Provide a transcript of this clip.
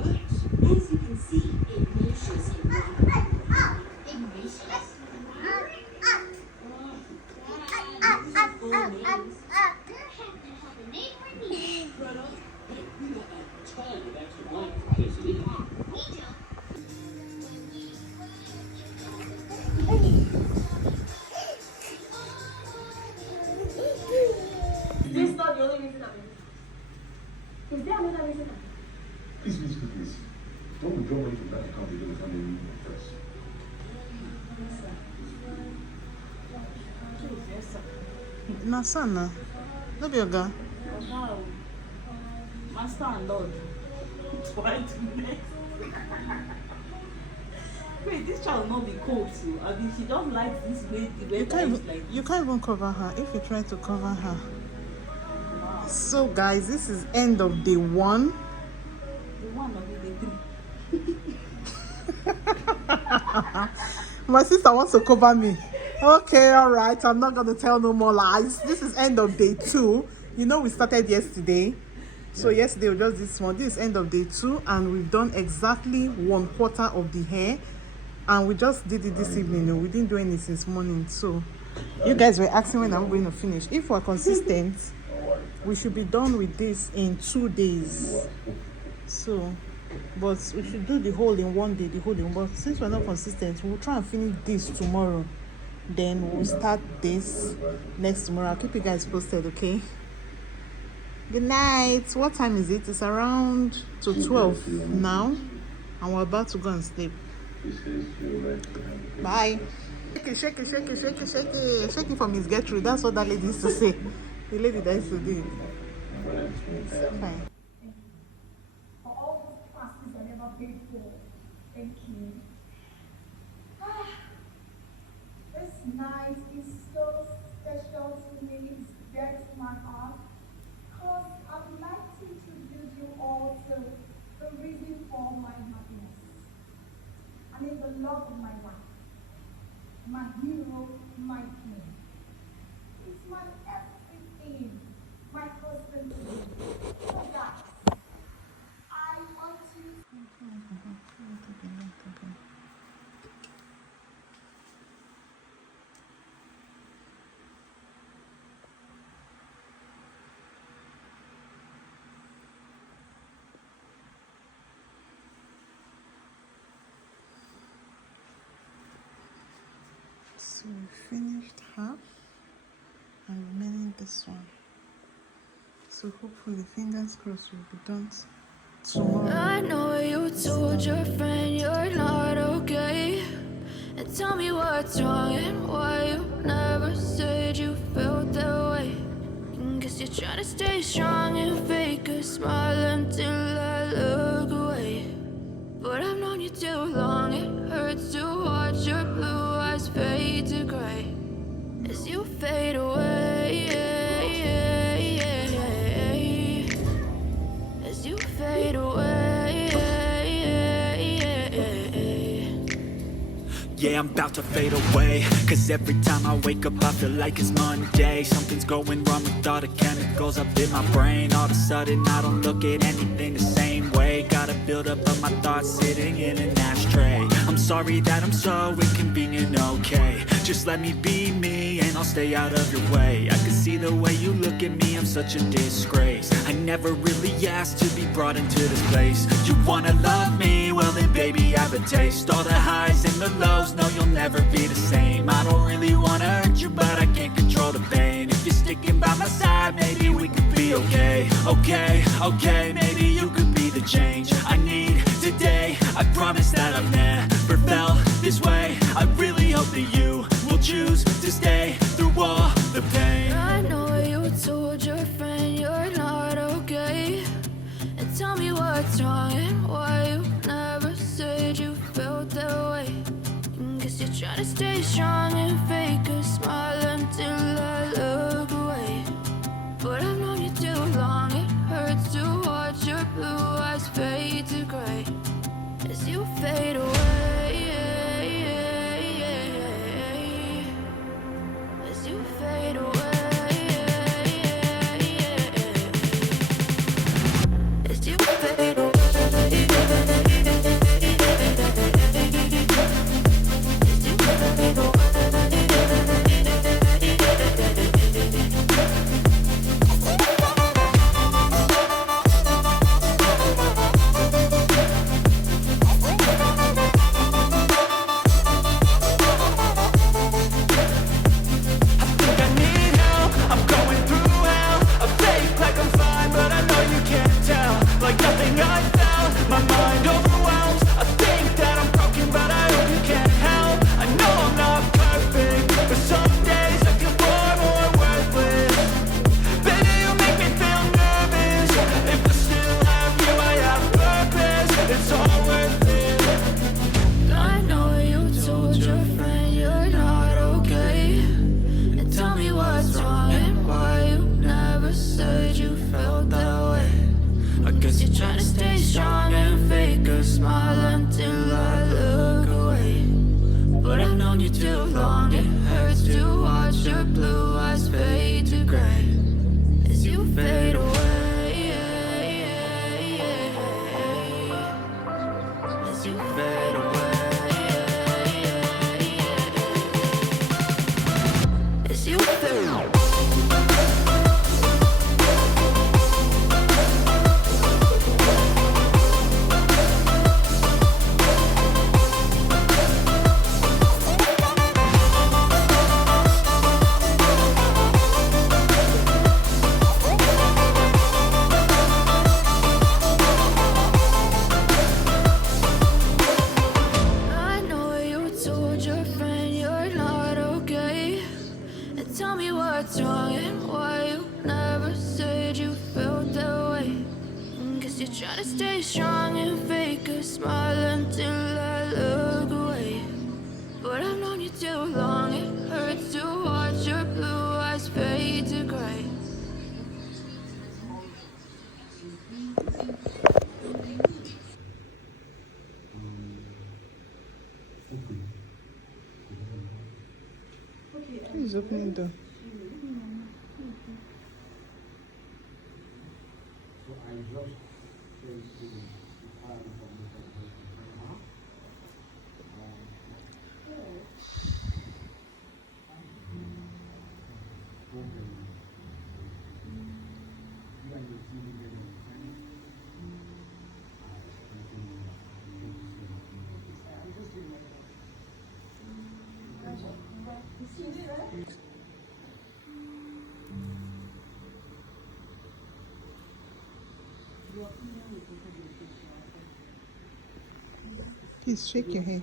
As you can see, it measures in Ignatius. Is this not the only reason I'm in? Is there another reason I'm in? Please. Don't withdraw money from that account until the family meeting first. Yes, sir. Na sana. No be oga. Wow. Master and Lord. Try to next. Wait, this child will not be cold too. I mean, she don't like this way. The way You can't even cover her if you try to cover her. Wow. So guys, this is end of day 1. The one of the 3. My sister wants to cover me. Okay, all right. I'm not going to tell no more lies. This is end of day 2. You know, we started yesterday. So yesterday was just this one. This is end of day 2, and we've done exactly 1/4 of the hair. And we just did it this evening. No, we didn't do anything since morning. So you guys were asking when I'm going to finish. If we're consistent, we should be done with this in 2 days. So, but we should do the whole in 1 day, but since we're not consistent, we'll try and finish this tomorrow. Then we'll start this next tomorrow. I'll keep you guys posted, okay? Good night. What time is it? It's around to 12 now, and we're about to go and sleep. Bye. Shake it for Miss Gertrude. That's what that lady used to say. The lady that used to do it. It's fine. For all those classes I never paid for. Thank you. This night is so special to me. It's dear to my heart. Because I would like to introduce you all to the reason for my happiness. I mean the love of my life. My hero, my king. It's my everything. My husband to me. So guys, I want to So we finished half and remaining this one. So hopefully, fingers crossed, we'll be done tomorrow. I know you told your friend you're not okay. And tell me what's wrong and why you never said you felt that way. Guess you're trying to stay strong and fake a smile until I look away. But I've known you too long, it hurts to watch your blue eyes fade to gray as you fade away. As you fade away. Yeah, I'm about to fade away. Cause every time I wake up I feel like it's Monday. Something's going wrong with all the chemicals up in my brain. All of a sudden I don't look at anything the same way. Gotta build up of my thoughts sitting in an ashtray. I'm sorry that I'm so inconvenient, okay. Just let me be me and I'll stay out of your way. I can see the way you look at me, I'm such a disgrace. I never really asked to be brought into this place. You wanna love me? Well then baby I have a taste. All the highs and the lows, no you'll never be the same. I don't really wanna hurt you but I can't control the pain. If you're sticking by my side maybe we could be okay. Okay, maybe you could be the change I need today. I promise that I've never felt this way. I really hope that you will choose to stay through all the pain. I know you told your friend you're not okay. And tell me what's wrong and why you never said you felt that way. Guess you're trying to stay strong and fake a smile until I look away. But I've known you too long, it hurts to watch your blue eyes fade to gray as you fade away. to stay strong and fake a smile until I look away. But I've known you too long, it hurts to watch your blue eyes fade to gray. Who's opening the door? So I just said to the parent from the Please shake your head.